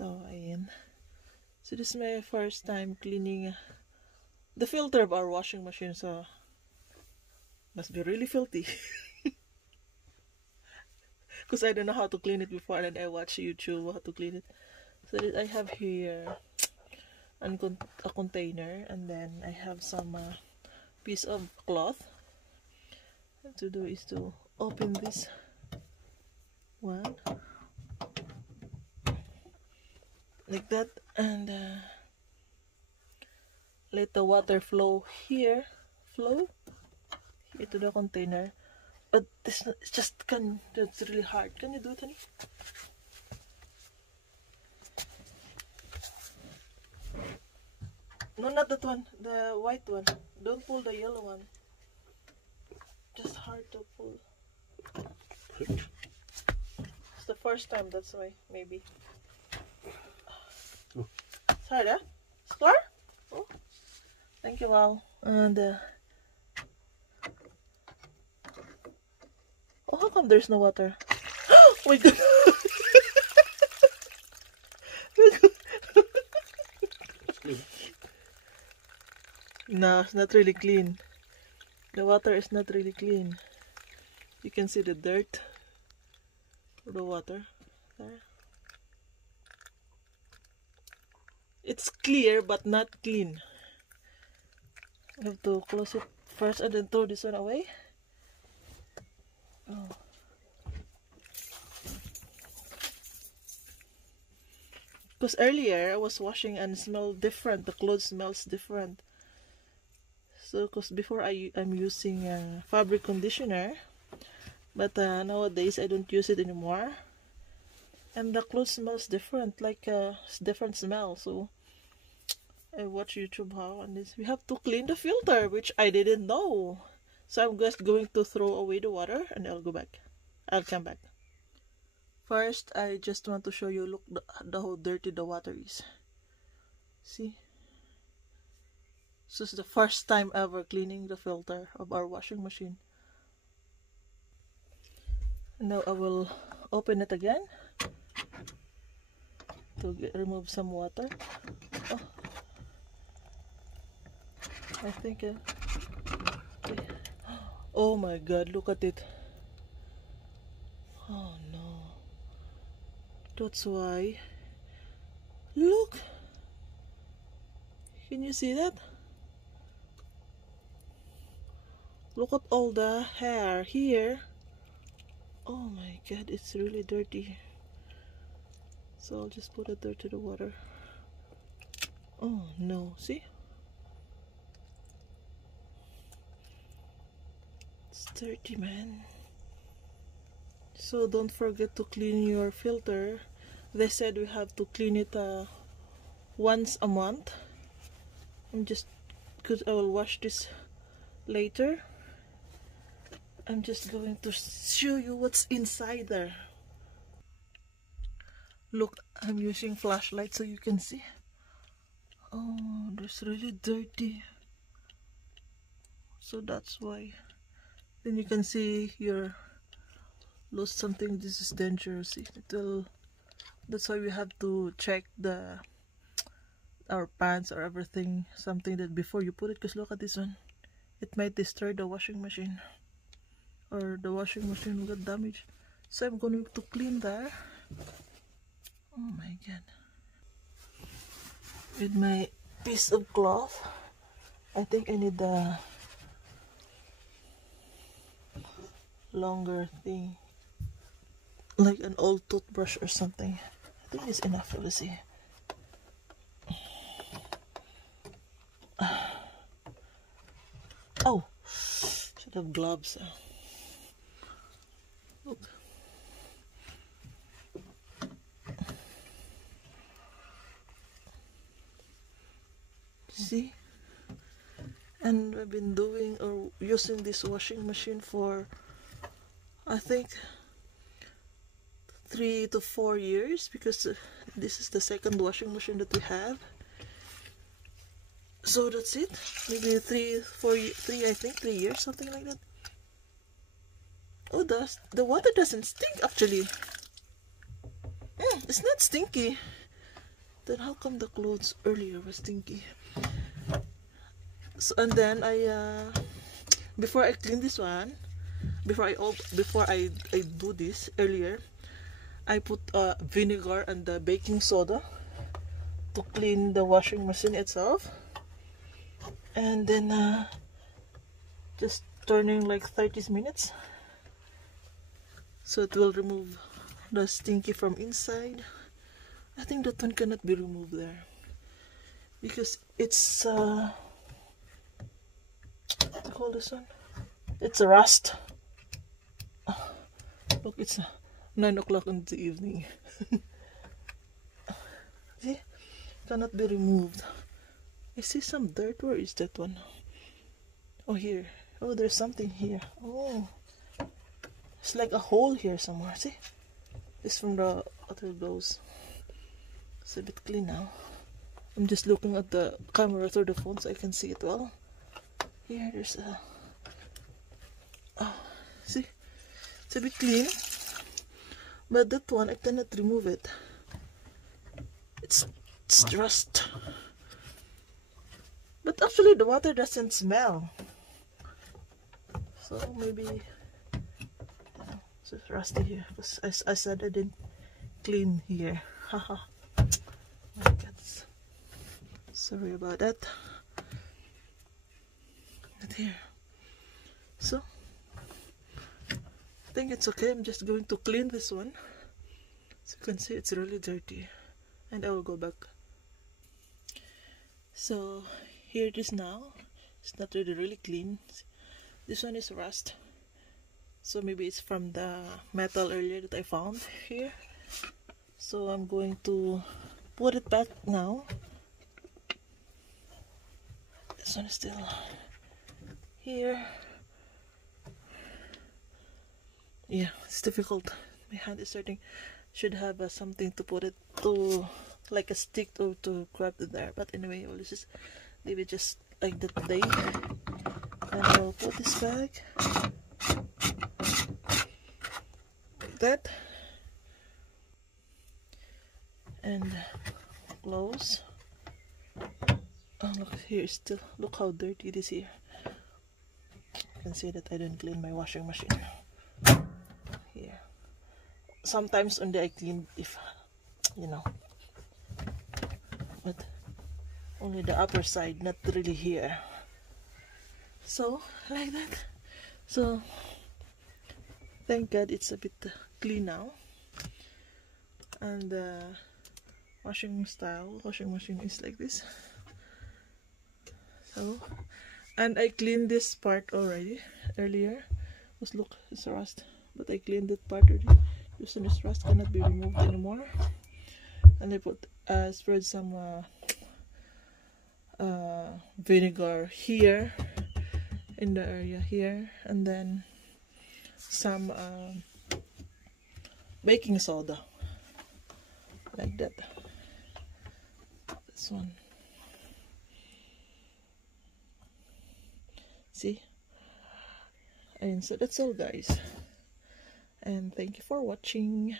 So, ayan. So, this is my first time cleaning the filter of our washing machine. So, must be really filthy. Because I don't know how to clean it before, and I watch YouTube how to clean it. So, I have here a container, and then I have some piece of cloth. What to do is to open this one like that, and let the water flow here to the container. But this just that's really hard. Can you do it, honey? No, not that one, the white one. Don't pull the yellow one. Just hard to pull. It's the first time, that's why, maybe. It's hard, huh? Score? Oh. Thank you, wow. And oh, how come there's no water? Oh my god! No, it's not really clean. The water is not really clean. You can see the dirt of the water there. It's clear but not clean. I have to close it first and then throw this one away. Oh. Because earlier I was washing and it smelled different. The clothes smells different. So, because before I'm using fabric conditioner, but nowadays I don't use it anymore, and the clothes smells different, like different smell. So I watch YouTube how, and we have to clean the filter, which I didn't know. So I'm just going to throw away the water, and I'll go back. I'll come back. First, I just want to show you. Look, how dirty the water is. See. This is the first time ever cleaning the filter of our washing machine. Now I will open it again to remove some water. Oh. I think oh my god, look at it. Oh no. That's why. Look. Can you see that? Look at all the hair here. Oh my god, it's really dirty. So I'll just put it there to the water. Oh no, see? It's dirty, man. So don't forget to clean your filter. They said we have to clean it once a month. Because I will wash this later. I'm just going to show you what's inside there. Look, I'm using flashlight so you can see. Oh, there's really dirty. So that's why. Then you can see you lost something. This is dangerous. That's why we have to check our pants or everything. Something that before you put it. Because look at this one. It might destroy the washing machine. Or the washing machine will get damaged. So I'm going to clean there. Oh my god. With my piece of cloth. I think I need a longer thing. Like an old toothbrush or something. I think it's enough. Let's see. Oh! Should have gloves. Look. See? And I've been doing or using this washing machine for I think 3 to 4 years, because this is the second washing machine that we have. So that's it. Maybe 3 years, something like that. Oh, the water doesn't stink actually. It's not stinky. Then how come the clothes earlier was stinky? So, and then before I clean this one, before I do this earlier, I put vinegar and the baking soda to clean the washing machine itself, and then just turning like 30 minutes, so it will remove the stinky from inside. I think that one cannot be removed there because it's what do you call this one? It's a rust. Look, it's 9 o'clock in the evening. See, cannot be removed. I see some dirt. Where is that one? Oh, here. Oh, there's something here. Oh, it's like a hole here somewhere. See, it's from the other blows. It's a bit clean now. I'm just looking at the camera through the phone so I can see it well. Here, there's a. See, it's a bit clean, but that one I cannot remove it. It's rust. But actually, the water doesn't smell. So maybe it's rusty here because I said I didn't clean here. Haha. My God. Sorry about that. Not here. So I think it's okay. I'm just going to clean this one. So you can see it's really dirty. And I will go back. So here it is now. It's not really clean. This one is rust. So maybe it's from the metal earlier that I found here. So I'm going to put it back now. This one is still here. Yeah, it's difficult. My hand is starting. Should have something to put it to, like a stick to grab it there. But anyway, I'll just leave it just like that today. And I'll put this back like that. And close. Oh, look here, still. Look how dirty it is here. You can see that I didn't clean my washing machine. Here. Sometimes only I clean if, you know, but only the upper side, not really here. So, like that. So, thank God it's a bit clean now. And the washing machine is like this. So, and I cleaned this part already earlier. Just look, it's rust. But I cleaned that part already. This one is rust, cannot be removed anymore. And I put spread some vinegar here in the area here, and then some baking soda like that. This one. See? And so that's all, guys. And thank you for watching.